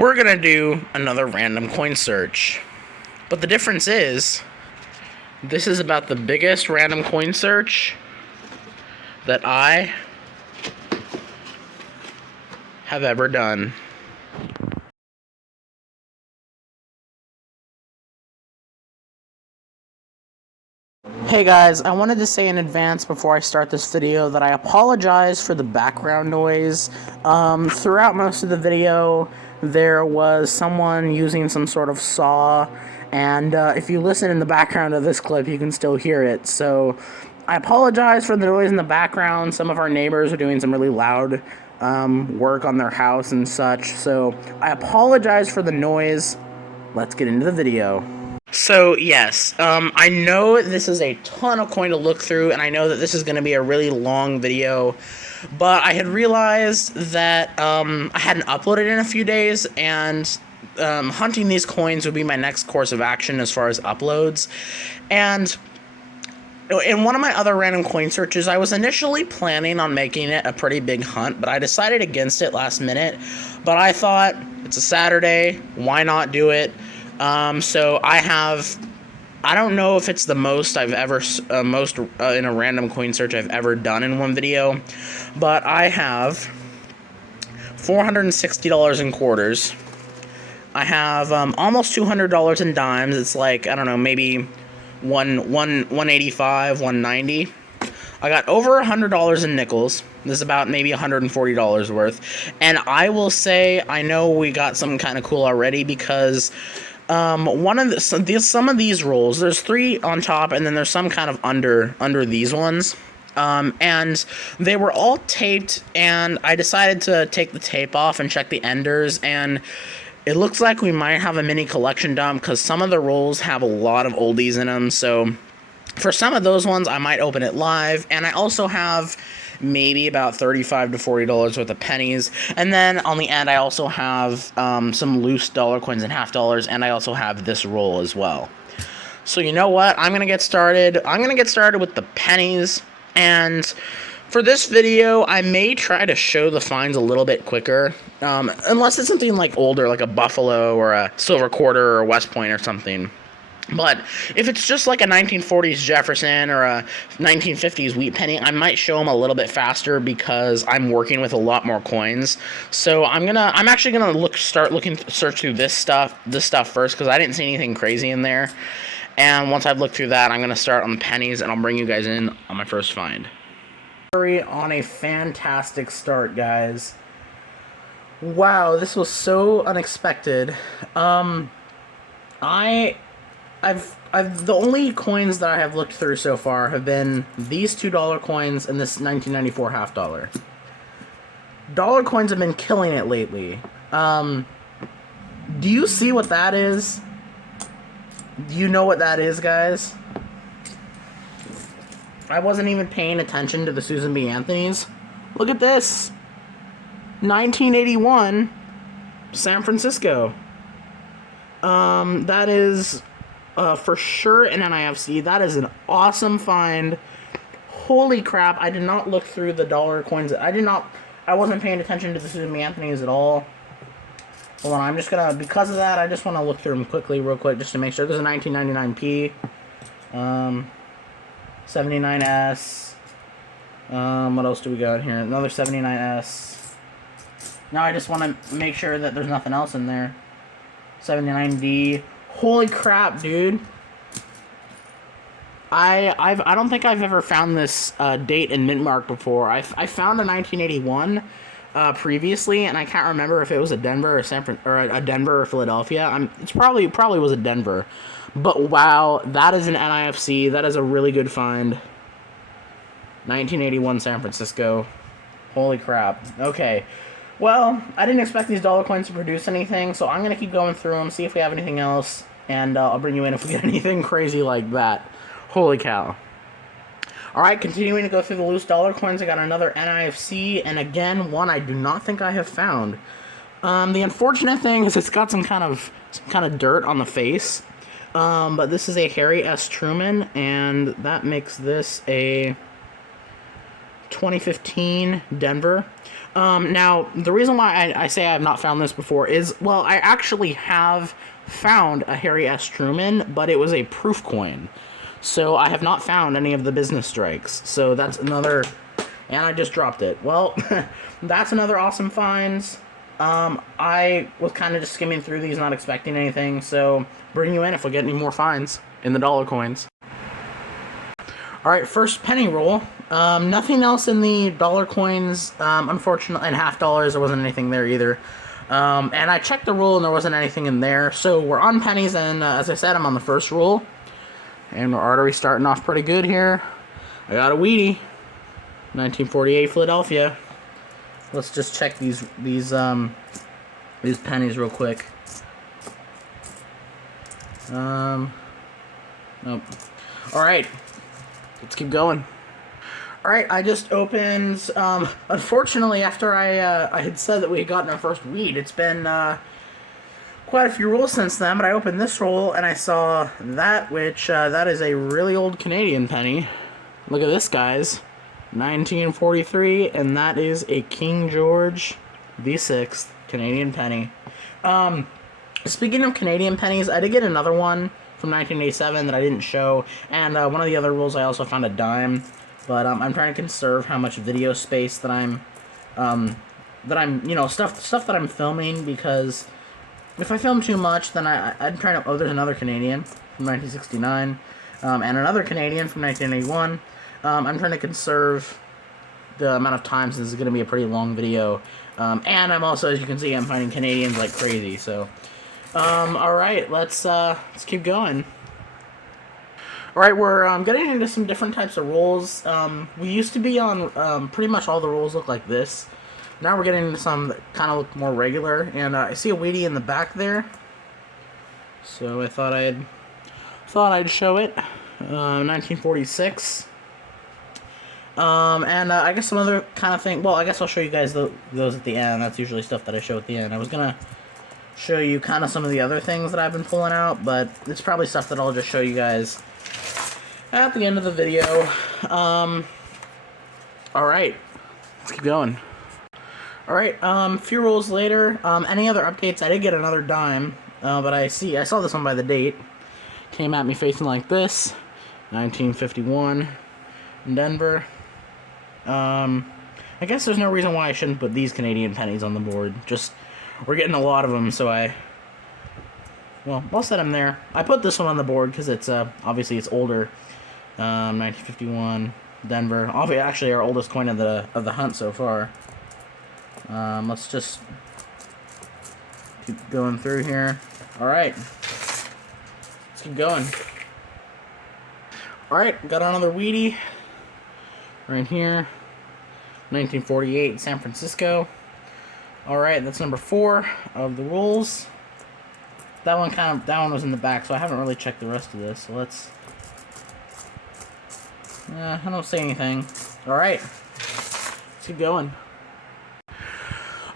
we're gonna do another random coin search. But the difference is, this is about the biggest random coin search that I have ever done. Hey guys, I wanted to say in advance before I start this video that I apologize for the background noise. Throughout most of the video, there was someone using some sort of saw, and if you listen in the background of this clip, you can still hear it. So I apologize for the noise in the background. Some of our neighbors are doing some really loud work on their house and such, so I apologize for the noise. Let's get into the video. So, yes, I know this is a ton of coin to look through, and I know that this is going to be a really long video, but I had realized that I hadn't uploaded in a few days, and hunting these coins would be my next course of action as far as uploads. And in one of my other random coin searches, I was initially planning on making it a pretty big hunt, but I decided against it last minute. But I thought, it's a Saturday, why not do it? So I don't know if it's the most I've ever, in a random coin search I've ever done in one video, but I have $460 in quarters. I have, almost $200 in dimes. It's like, I don't know, maybe 185, 190. I got over $100 in nickels. This is about maybe $140 worth. And I will say, I know we got something kind of cool already because some of these rolls, there's 3 on top, and then there's some kind of under these ones. And they were all taped, and I decided to take the tape off and check the enders, and it looks like we might have a mini collection dump because some of the rolls have a lot of oldies in them. So for some of those ones, I might open it live, and I also have maybe about $35 to $40 worth of pennies, and then on the end I also have some loose dollar coins and half dollars, and I also have this roll as well. So you know what, I'm gonna get started with the pennies, and for this video I may try to show the finds a little bit quicker, unless it's something like older, like a Buffalo or a Silver Quarter or a West Point or something. But if it's just like a 1940s Jefferson or a 1950s wheat penny, I might show them a little bit faster because I'm working with a lot more coins. So I'm actually gonna search through this stuff first because I didn't see anything crazy in there. And once I've looked through that, I'm gonna start on the pennies, and I'll bring you guys in on my first find. On a fantastic start, guys. Wow, this was so unexpected. The only coins that I have looked through so far have been these $2 coins and this 1994 half dollar. Dollar coins have been killing it lately. Do you see what that is? Do you know what that is, guys? I wasn't even paying attention to the Susan B. Anthony's. Look at this. 1981 San Francisco. That is for sure an NIFC. That is an awesome find. Holy crap, I did not look through the dollar coins. I wasn't paying attention to the Susan B. Anthony's at all. Hold on, I'm just gonna, because of that, I just want to look through them real quick, just to make sure. There's a 1999P, 79S, what else do we got here? Another 79S. Now I just want to make sure that there's nothing else in there. 79D. Holy crap, dude. I don't think I've ever found this date in mint mark before. I found a 1981 previously, and I can't remember if it was a Denver or a Denver or Philadelphia. It's probably was a Denver. But wow, that is an NIFC. That is a really good find. 1981 San Francisco. Holy crap. Okay. Well, I didn't expect these dollar coins to produce anything, so I'm going to keep going through them, see if we have anything else, and I'll bring you in if we get anything crazy like that. Holy cow. Alright, continuing to go through the loose dollar coins, I got another NIFC, and again, one I do not think I have found. The unfortunate thing is it's got some kind of dirt on the face, but this is a Harry S. Truman, and that makes this a 2015 Denver. Now, the reason why I say I have not found this before is, well, I actually have found a Harry S. Truman, but it was a proof coin. So I have not found any of the business strikes. So that's another... And I just dropped it. Well, that's another awesome finds. I was kind of just skimming through these, not expecting anything, so bring you in if we get any more finds in the dollar coins. Alright, first penny roll. Nothing else in the dollar coins, unfortunately, and half dollars, there wasn't anything there either. And I checked the roll and there wasn't anything in there, so we're on pennies, and as I said, I'm on the first roll. And we're already starting off pretty good here. I got a Wheatie. 1948 Philadelphia. Let's just check these pennies real quick. Nope. All right, let's keep going. All right, I just opened. Unfortunately, after I had said that we had gotten our first weed, it's been quite a few rolls since then. But I opened this roll and I saw that, which that is a really old Canadian penny. Look at this, guys. 1943, and that is a King George V6 Canadian penny. Speaking of Canadian pennies, I did get another one from 1987 that I didn't show, and one of the other rolls I also found a dime, but I'm trying to conserve how much video space that I'm you know, stuff that I'm filming, because if I film too much, then I'm trying to... Oh, there's another Canadian from 1969, and another Canadian from 1981. I'm trying to conserve the amount of time, since this is going to be a pretty long video. And I'm also, as you can see, I'm finding Canadians like crazy. So, alright, let's keep going. Alright, we're getting into some different types of rolls. We used to be on pretty much all the rolls look like this. Now we're getting into some that kind of look more regular. And I see a Wheatie in the back there. So I thought I'd show it. 1946. And I guess some other kind of thing. Well, I guess I'll show you guys those at the end. That's usually stuff that I show at the end. I was gonna show you kind of some of the other things that I've been pulling out, but it's probably stuff that I'll just show you guys at the end of the video. Alright, let's keep going. Alright, a few rolls later. Any other updates? I did get another dime, but I saw this one by the date. Came at me facing like this. 1951 in Denver. I guess there's no reason why I shouldn't put these Canadian pennies on the board. Just, we're getting a lot of them, so well, I'll set them there. I put this one on the board because it's, obviously it's older. 1951, Denver. Actually our oldest coin of the hunt so far. Let's just keep going through here. Alright. Let's keep going. Alright, got another Wheatie. Right here. 1948, San Francisco. Alright, that's number 4 of the rolls. That one was in the back, so I haven't really checked the rest of this. So let's... I don't see anything. Alright. Let's keep going.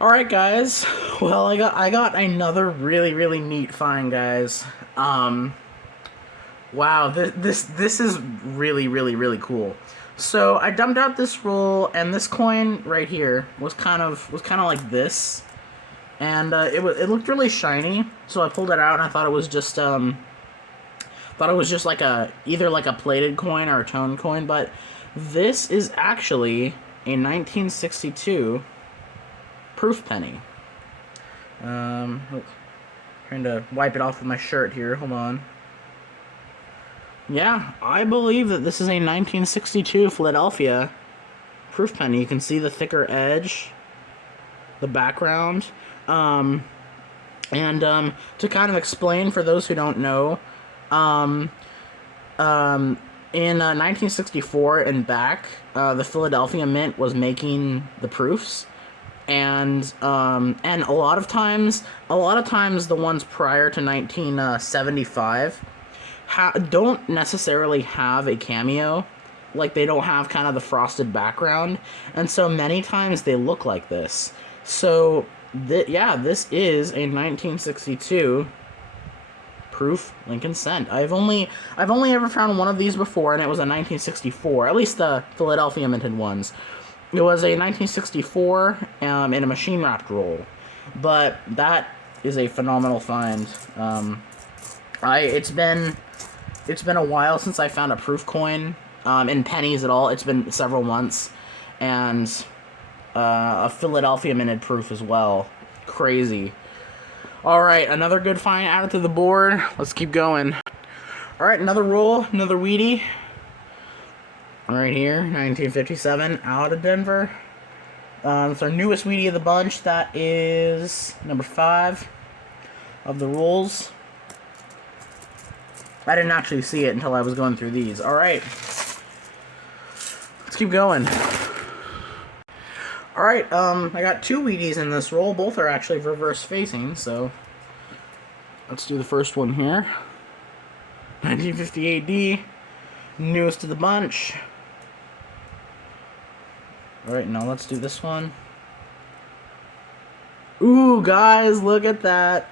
Alright, guys. Well, I got another really neat find, guys. Wow, this is really cool. So I dumped out this roll, and this coin right here was kind of like this, and it looked really shiny. So I pulled it out, and I thought it was just like either like a plated coin or a toned coin. But this is actually a 1962 proof penny. Trying to wipe it off with my shirt here. Hold on. Yeah, I believe that this is a 1962 Philadelphia proof penny. You can see the thicker edge, the background, and to kind of explain for those who don't know, in 1964 and back, the Philadelphia Mint was making the proofs, and a lot of times the ones prior to 1975 don't necessarily have a cameo. Like, they don't have kind of the frosted background, and so many times they look like this. So yeah, this is a 1962 proof Lincoln Cent. I've only ever found one of these before, and it was a 1964, at least the Philadelphia minted ones. It was a 1964 in a machine wrapped roll, but that is a phenomenal find. It's been a while since I found a proof coin in pennies at all. It's been several months, and a Philadelphia minted proof as well. Crazy. All right, another good find added to the board. Let's keep going. All right, another roll, another Wheatie. Right here, 1957, out of Denver. It's our newest Wheatie of the bunch. That is number 5 of the rolls. I didn't actually see it until I was going through these. All right, let's keep going. All right, I got 2 Wheaties in this roll. Both are actually reverse facing, so let's do the first one here. 1958D, newest to the bunch. Alright, now let's do this one. Ooh, guys, look at that.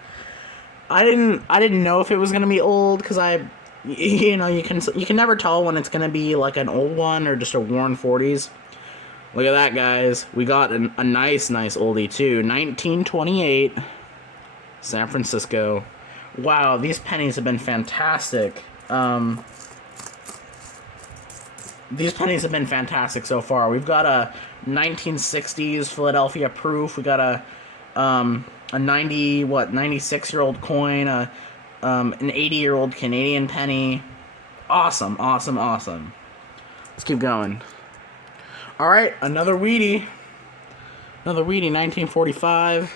I didn't know if it was gonna be old, because you can never tell when it's gonna be like an old one or just a worn 40s. Look at that, guys. We got a nice oldie too. 1928, San Francisco. Wow, these pennies have been fantastic. These pennies have been fantastic so far. We've got a 1960s Philadelphia proof. We got a 96-year-old coin, an 80-year-old Canadian penny. Awesome. Let's keep going. All right, another Wheatie. 1945,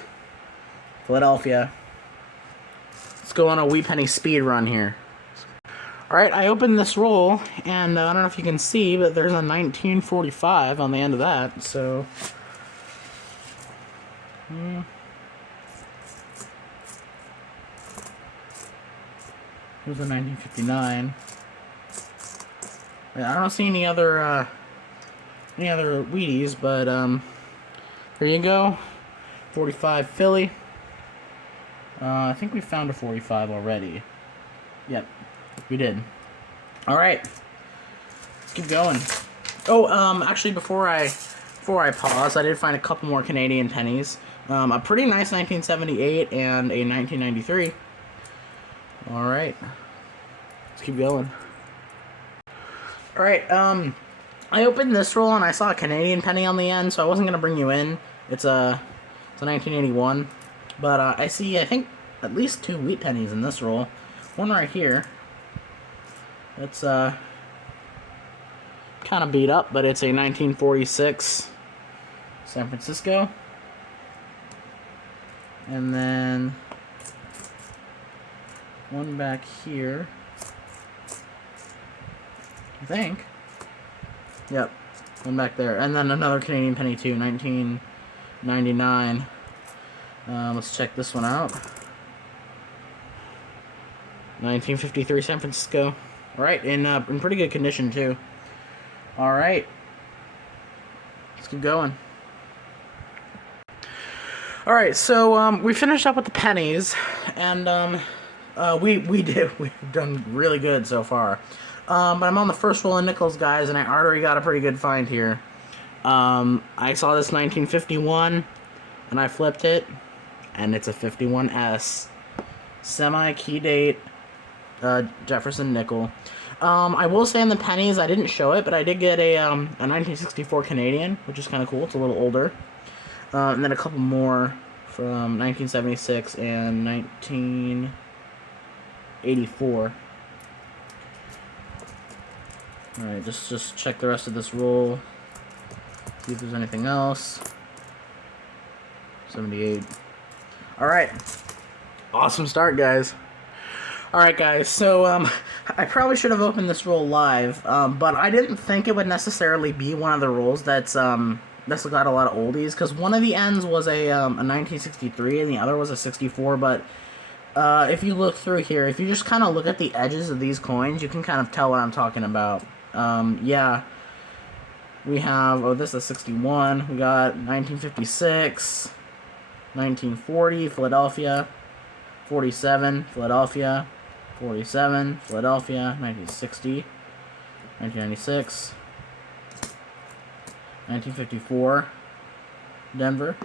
Philadelphia. Let's go on a wee penny speed run here. Alright, I opened this roll, and I don't know if you can see, but there's a 1945 on the end of that, so... Here's a 1959. I don't see any other Wheaties, but, there you go. 45 Philly. I think we found a 45 already. Yep. We did. Alright. Let's keep going. Oh, actually, before I pause, I did find a couple more Canadian pennies. A pretty nice 1978 and a 1993. Alright. Let's keep going. Alright, I opened this roll and I saw a Canadian penny on the end, so I wasn't going to bring you in. It's a 1981. But I see, I think, at least 2 wheat pennies in this roll. One right here. It's kind of beat up, but it's a 1946 San Francisco. And then one back here, I think. Yep, one back there. And then another Canadian penny too, 1999. Let's check this one out. 1953 San Francisco. Alright, in pretty good condition too. Alright. Let's keep going. Alright, so we finished up with the pennies, and we've done really good so far. But I'm on the first roll of nickels, guys, and I already got a pretty good find here. I saw this 1951, and I flipped it, and it's a 51S. Semi-key date. Jefferson nickel. I will say in the pennies, I didn't show it, but I did get a 1964 Canadian, which is kind of cool. It's a little older. And then a couple more from 1976 and 1984. Alright, just check the rest of this roll. See if there's anything else. 78. Alright. Awesome start, guys. Alright, guys, so I probably should have opened this roll live, but I didn't think it would necessarily be one of the rolls that's got a lot of oldies, because one of the ends was a 1963 and the other was a 64, but if you look through here, if you just kind of look at the edges of these coins, you can kind of tell what I'm talking about. Yeah, we have, oh, this is 61, we got 1956, 1940, Philadelphia, 47, Philadelphia, 47, Philadelphia, 1960, 1996, 1954, Denver.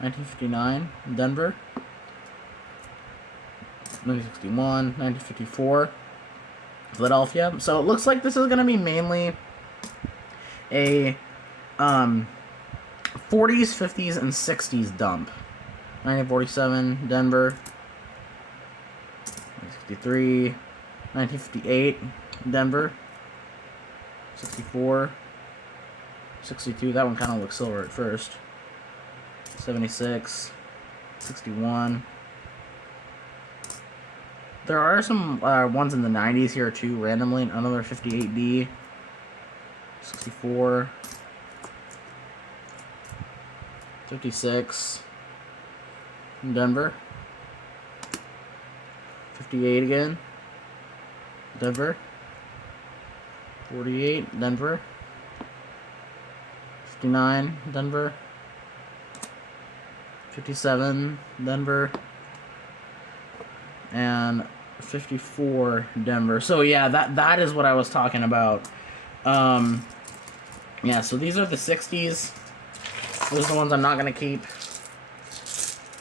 1959, Denver. 1961, 1954, Philadelphia. So it looks like this is going to be mainly a 40s, 50s, and 60s dump. 1947, Denver. 1963, 1958, Denver. 64, 62, that one kind of looks silver at first. 76, 61. There are some ones in the 90s here too, randomly. Another 58D, 64, 56, Denver. 58 again, Denver. 48, Denver. 59, Denver. 57, Denver. And 54, Denver. So yeah, that is what I was talking about. Yeah, so these are the 60s. Those are the ones I'm not gonna keep.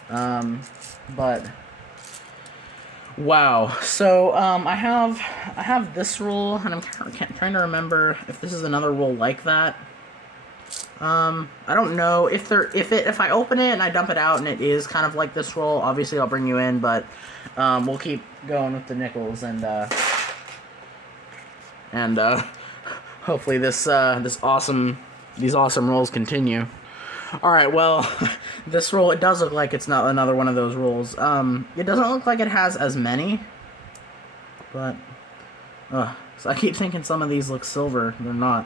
But wow. So I have this rule, and I'm trying to remember if this is another rule like that. I don't know if I open it and I dump it out and it is kind of like this roll, obviously I'll bring you in, but we'll keep going with the nickels and hopefully these awesome rolls continue. All right, well, this roll, it does look like it's not another one of those rolls. It doesn't look like it has as many, but so I keep thinking some of these look silver. They're not.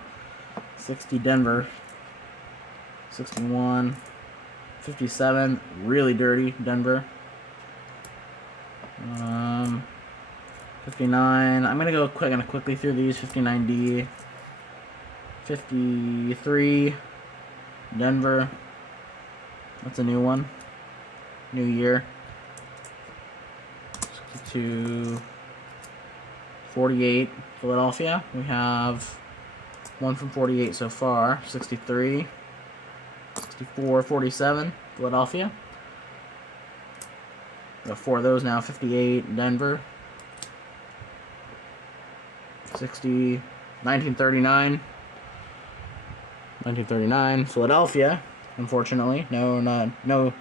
60 Denver. 61, 57, really dirty, Denver. 59, I'm gonna go quickly through these. 59D, 53, Denver. That's a new one, new year. 62, 48, Philadelphia. We have one from 48 so far. 63. 64, 47, Philadelphia. We got 4 of those now. 58, Denver. 60, 1939. 1939, Philadelphia. Unfortunately, no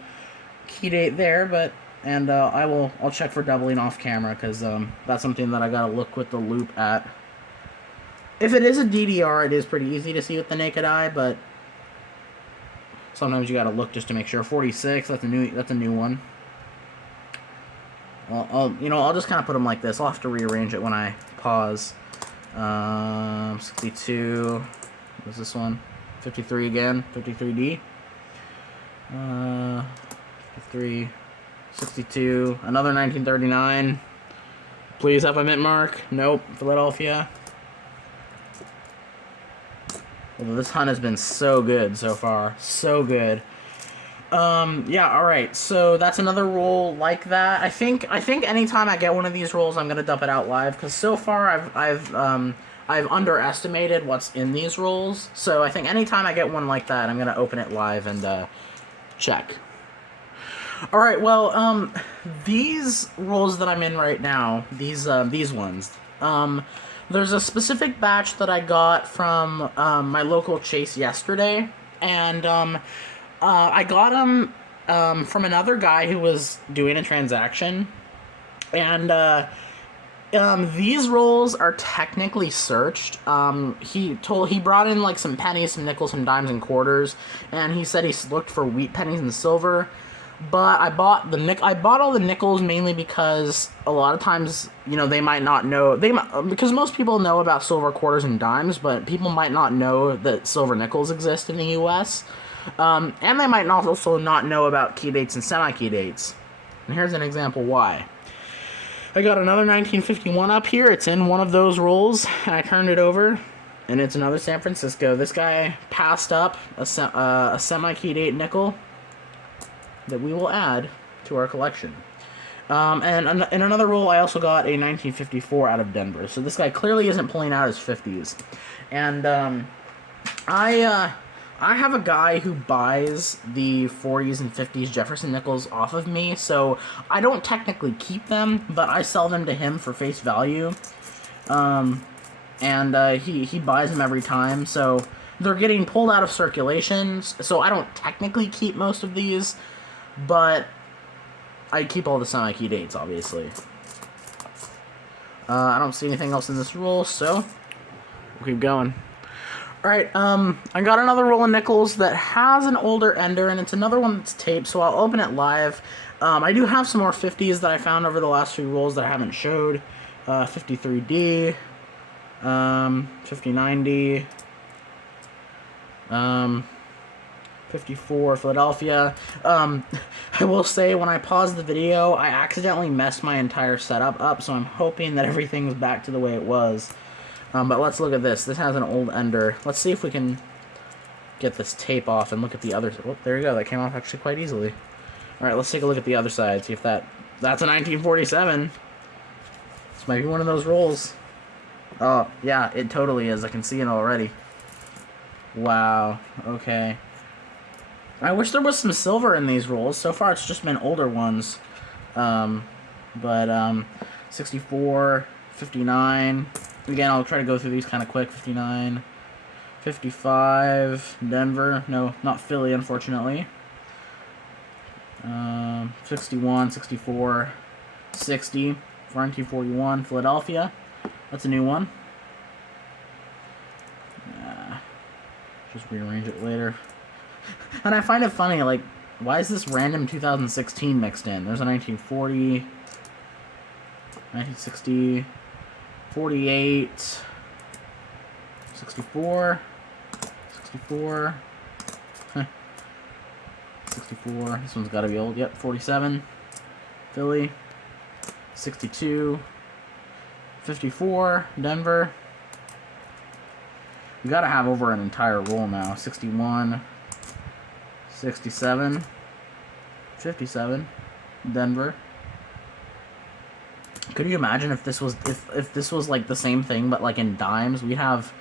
key date there, but I'll check for doubling off camera because that's something that I gotta look with the loop at. If it is a DDR, it is pretty easy to see with the naked eye, but sometimes you gotta look just to make sure. 46, that's a new one. Well, I'll just kind of put them like this. I'll have to rearrange it when I pause. 62. What's this one? 53 again. 53D. 53. 62. Another 1939. Please have a mint mark. Nope. Philadelphia. Well, this hunt has been so good so far. So good. Yeah, alright. So that's another roll like that. I think anytime I get one of these rolls, I'm gonna dump it out live, because so far I've underestimated what's in these rolls. So I think anytime I get one like that, I'm gonna open it live and check. Alright, well, these rolls that I'm in right now, these ones, there's a specific batch that I got from my local Chase yesterday, and I got them from another guy who was doing a transaction, and these rolls are technically searched. He brought in like some pennies, some nickels, some dimes, and quarters, and he said he looked for wheat pennies and silver. But I bought all the nickels mainly because a lot of times, they might not know, because most people know about silver quarters and dimes, but people might not know that silver nickels exist in the U.S. And they might also not know about key dates and semi-key dates. And here's an example why. I got another 1951 up here. It's in one of those rolls, and I turned it over, and it's another San Francisco. This guy passed up a semi-key date nickel that we will add to our collection. And in another roll, I also got a 1954 out of Denver. So this guy clearly isn't pulling out his 50s. And I I have a guy who buys the 40s and 50s Jefferson nickels off of me, so I don't technically keep them, but I sell them to him for face value. He buys them every time, so they're getting pulled out of circulation, so I don't technically keep most of these, but I keep all the semi-key dates, obviously. I don't see anything else in this roll, so we'll keep going. Alright, I got another roll of nickels that has an older ender, and it's another one that's taped, so I'll open it live. I do have some more 50s that I found over the last few rolls that I haven't showed. 53D, 59D, 54 Philadelphia. I will say, when I paused the video, I accidentally messed my entire setup up, so I'm hoping that everything's back to the way it was. But let's look at this. This has an old ender. Let's see if we can get this tape off and look at the other... Oh, there you go. That came off actually quite easily. Alright, let's take a look at the other side. See if that's a 1947. This might be one of those rolls. Oh, yeah, it totally is. I can see it already. Wow. Okay. I wish there was some silver in these rolls. So far, it's just been older ones. 64, 59... Again, I'll try to go through these kind of quick. 59, 55, Denver. No, not Philly, unfortunately. 61, 64, 60, 1941, Philadelphia. That's a new one. Just rearrange it later. And I find it funny, like, why is this random 2016 mixed in? There's a 1940, 1960... 48, 64, 64, 64, this one's got to be old, yep, 47, Philly, 62, 54, Denver. We got to have over an entire roll now. 61, 67, 57, Denver. Could you imagine if this was if this was like the same thing but like in dimes? We'd have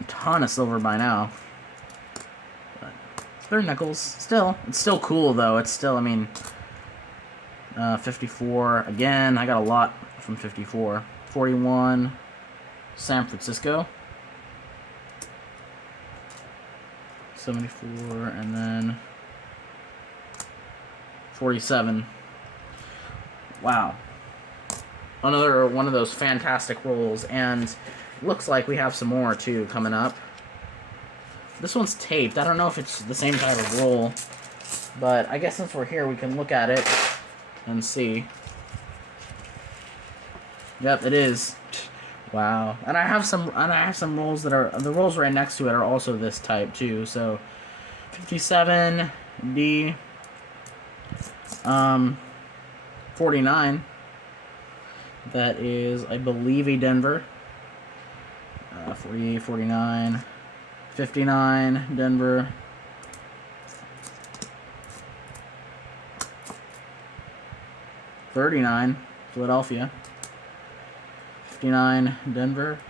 a ton of silver by now. But they're nickels. Still, it's still cool though. It's still, I mean, 54 again. I got a lot from 54. 41, San Francisco. 74, and then 47. Wow. Another one of those fantastic rolls, and looks like we have some more, too, coming up. This one's taped. I don't know if it's the same type of roll, but I guess since we're here, we can look at it and see. Yep, it is. Wow. And I have some rolls that are, the rolls right next to it are also this type, too, so 57, D, 49. That is, I believe, a Denver. 48, 49, 59, Denver. 39, Philadelphia. 59, Denver.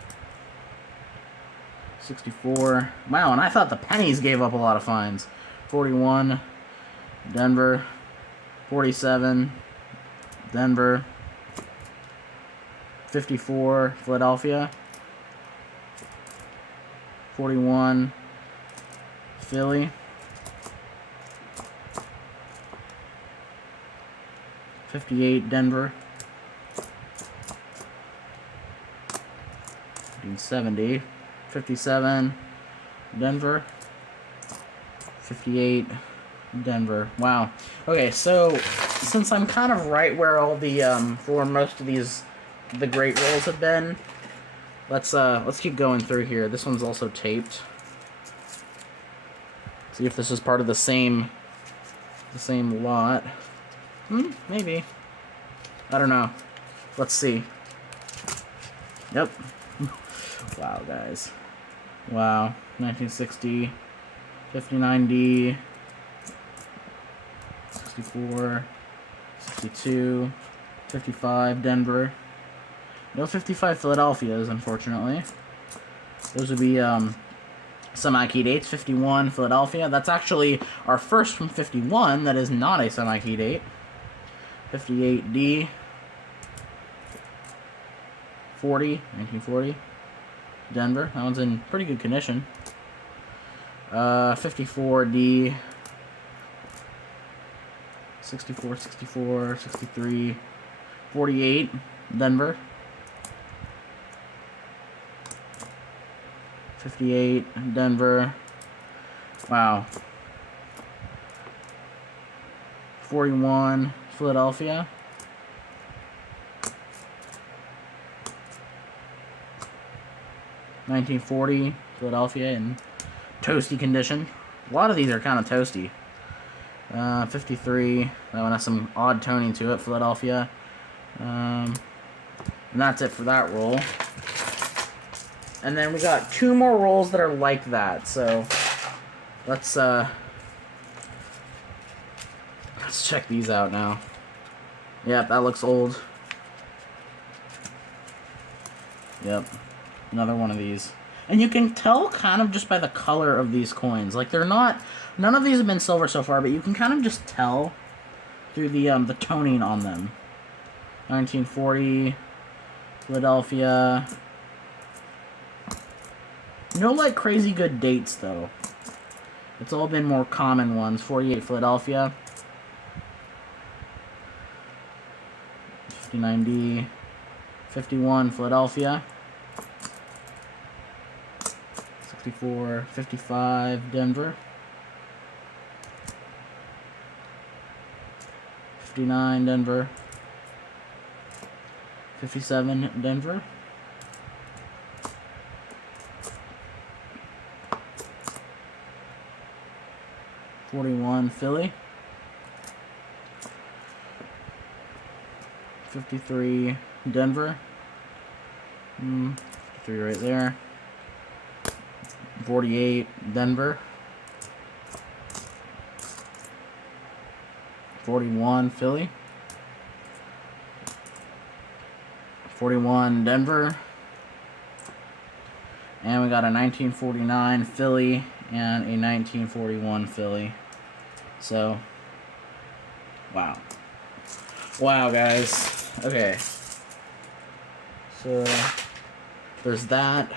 64. Wow, and I thought the pennies gave up a lot of fines. 41, Denver. 47, Denver. 54, Philadelphia. 41, Philly. 58, Denver. 70, 57, Denver. 58, Denver. Wow. Okay, so since I'm kind of right where all the for most of these the great rolls have been, let's keep going through here. This one's also taped. See if this is part of the same lot. Maybe. I don't know. Let's see. Yep. Wow, guys. Wow. 1960, 59D, 64, 62, 55, Denver. No 55 Philadelphias, unfortunately. Those would be Semi-keyed 8s, 51, Philadelphia. That's actually our first from 51 that is not a semi-keyed 8. 58D. 1940. Denver. That one's in pretty good condition. 54D. 64, 63. 48, Denver. 58, Denver. Wow. 41, Philadelphia. 1940, Philadelphia in toasty condition. A lot of these are kind of toasty. 53, that one has some odd toning to it, Philadelphia. And that's it for that roll. And then we got 2 more rolls that are like that, so let's check these out now. Yeah, that looks old. Yep. Another one of these. And you can tell kind of just by the color of these coins. Like, they're not... None of these have been silver so far, but you can kind of just tell through the toning on them. 1940, Philadelphia. No, like, crazy good dates, though. It's all been more common ones. 48, Philadelphia. 59D. 51, Philadelphia. 64, 55, Denver. 59, Denver. 57, Denver. 41, Philly. 53, Denver. 53 right there. 48, Denver. 41, Philly. 41, Denver. And we got a 1949 Philly and a 1941 Philly. So, wow. Wow, guys. Okay. So, there's that.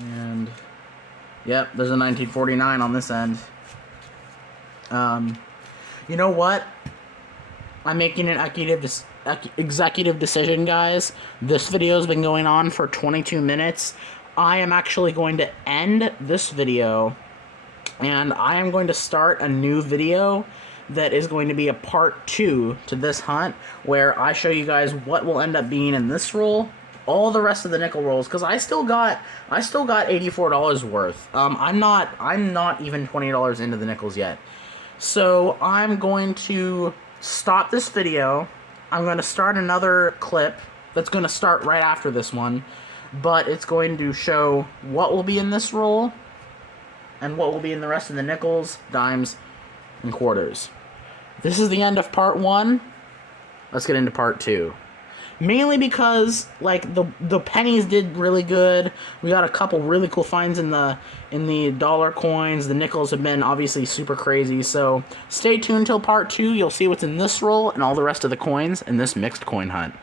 And, yep, there's a 1949 on this end. You know what? I'm making an executive decision, guys. This video has been going on for 22 minutes. I am actually going to end this video, and I am going to start a new video that is going to be a part 2 to this hunt, where I show you guys what will end up being in this roll, all the rest of the nickel rolls, because I still got $84 worth. I'm not even $20 into the nickels yet. So I'm going to stop this video. I'm going to start another clip that's going to start right after this one, but it's going to show what will be in this roll and what will be in the rest of the nickels, dimes, and quarters. This is the end of part 1. Let's get into part 2. Mainly because, like, the pennies did really good. We got a couple really cool finds in the dollar coins. The nickels have been obviously super crazy. So stay tuned till part 2. You'll see what's in this roll and all the rest of the coins in this mixed coin hunt.